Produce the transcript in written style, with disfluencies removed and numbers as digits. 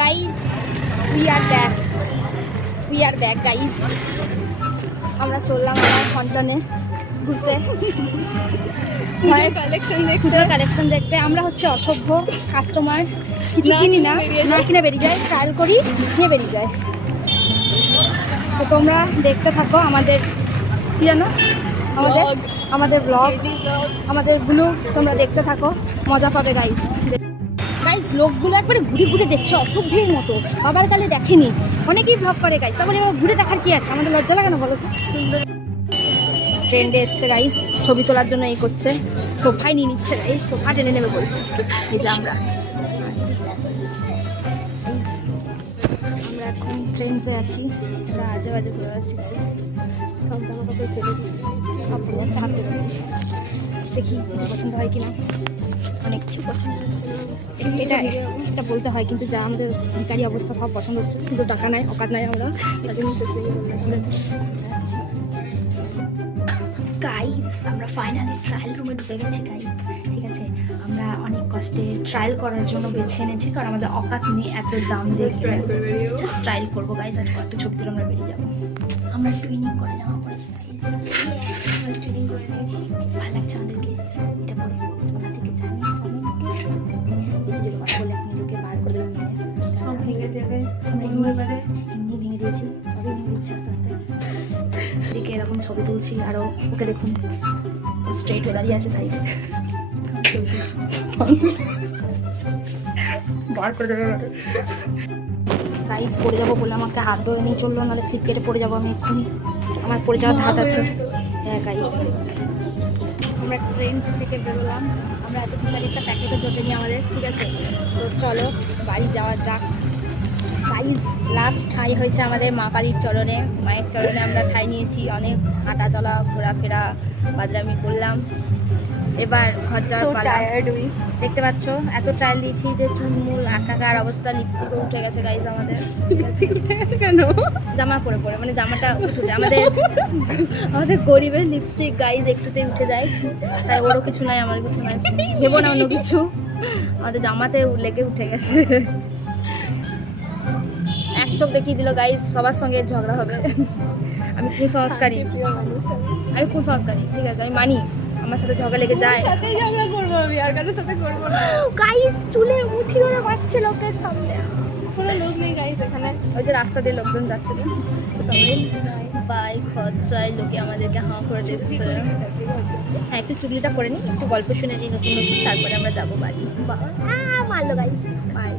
Guys we are back guys. আমরা চললাম আমার ফন্টনে ঘুরতে, কালেকশন দেখতে। আমরা হচ্ছে অসভ্য কাস্টমার, কিছু কিনি না, না কিনে বেরিয়ে যায়, ট্রায়াল করি নিয়ে বেরিয়ে যায়। তো তোমরা দেখতে থাকো আমাদের কি জানো আমাদের ব্লগ, আমাদের ব্লগ তোমরা দেখতে থাকো, মজা পাবে গাইজ। গাইজ লোকগুলো একবারে ঘুরে ঘুরে দেখছে অসভ্যের মতো, বাবার কালে দেখেনি, অনেকেই ব্লগ করে গাইজ, তারপরে এবার ঘুরে দেখার কি আছে, আমাদের লজ্জা লাগে না বলো তো? সুন্দর ট্রেন্ডে এসছে গাইজ, ছবি তোলার জন্য এই করছে, সোফায় নিয়ে নিচ্ছে গাইজ, সোফা টেনে নেবে বলছে। এই যে আমরা এখন ট্রেন্ডসে আছি, আমরা আজে বাজে ঘুরে যাচ্ছি গাইজ, সব জামা কাপড় ফেলে দিচ্ছি, সব ফেলে যাচ্ছে হাত থেকে। দেখি পছন্দ হয় কিনা, অনেক কিছু পছন্দ হচ্ছে না, এটা বলতে হয়, কিন্তু যা আমাদের ভিকারি অবস্থা সব পছন্দ হচ্ছে, কিন্তু টাকা নাই, অকাত নাই, আমরা গাইস। আমরা ফাইনালি ট্রায়াল রুমে ঢুকে গেছি গাইস, ঠিক আছে। আমরা অনেক কষ্টে ট্রায়াল করার জন্য বেছে এনেছি, কারণ আমাদের অকাত নেই এত দাম দিয়ে জাস্ট ট্রায়াল করবো গাইস, আর কয়েকটা ছবি তুলে আমরা বেরিয়ে যাবো। আমরা টুইনিং করে জামা পরেছি গাইস, আমরা টুইনিং করে নিয়েছি, ভালো লাগছে আমাদেরকে এটা পরে। ওনা থেকে জানি বেশি কথা বলে আপনি লোকে বার করে দিলাম, সব ভেঙে দেবে, আমরা এমনি ভেঙে দিয়েছি, সবই ভেঙে দিচ্ছি আস্তে আস্তে। এদিকে এরকম ছবি তুলছি, আরও ওকে দেখুন স্ট্রেট হয়ে দাঁড়িয়ে আছে সাইডে, বার করে দেবে গাইজ। পড়ে যাবো বলে আমাকে হাত ধরে নিয়ে চললো, নাহলে স্লিপ কেটে পড়ে যাবো আমি এক্ষুনি, আমার পড়ে যাওয়ার হাত আছে। হ্যাঁ গাইজ, আমরা ট্রেন্ডস থেকে বেরোলাম, আমরা এতক্ষণ একটা প্যাকেটে জোটেনি আমাদের, ঠিক আছে। তো চলো বাড়ি যাওয়া যাক গাইজ। লাস্ট ঠাই হয়েছে আমাদের মা কালীর চরণে, মায়ের চরণে আমরা ঠাই নিয়েছি, অনেক হাঁটা চলা ঘোরাফেরা বাদরামি করলাম, এবার ঘর যাওয়ার পালা। দেখতে পাচ্ছ এত ট্রায়াল দিয়েছি যে চুলমুল একাকার অবস্থা, লিপস্টিকও উঠে গেছে গাইজ আমাদের। লিপস্টিক উঠে গেছে কেন? জামা পরে পরে, মানে জামাটা উঠে আমাদের গরিবের লিপস্টিক গাইজ একটুতেই উঠে যায়, তাই ওরও কিছু নাই আমার কিছু নাই, ভেবো না অন্য কিছু, আমাদের জামাতে লেগে উঠে গেছে। এক চোখ দেখিয়ে দিল গাইজ, সবার সঙ্গে ঝগড়া হবে। আমি কুসংস্কারী, ঠিক আছে, আমি মানি আমার সাথে ঝগড়া লেগে যায়, সাথে ঝগড়া করবো আমি, আর কারোর সাথে করবো না গাইজ। চুলে মুঠি ধরে মারছে লোকের সামনে, কোনো লোক নেই গাইজ এখানে, ওই যে রাস্তা দিয়ে লোকজন যাচ্ছে, বাইক খরচায় লোকে আমাদেরকে হাঁ করে দিচ্ছে। হ্যাঁ একটু চুগলিটা করে নিই, একটু গল্প শুনে নিই নতুন নতুন, তারপরে আমরা যাবো বাড়ি। মারলো গাইজ, বাই।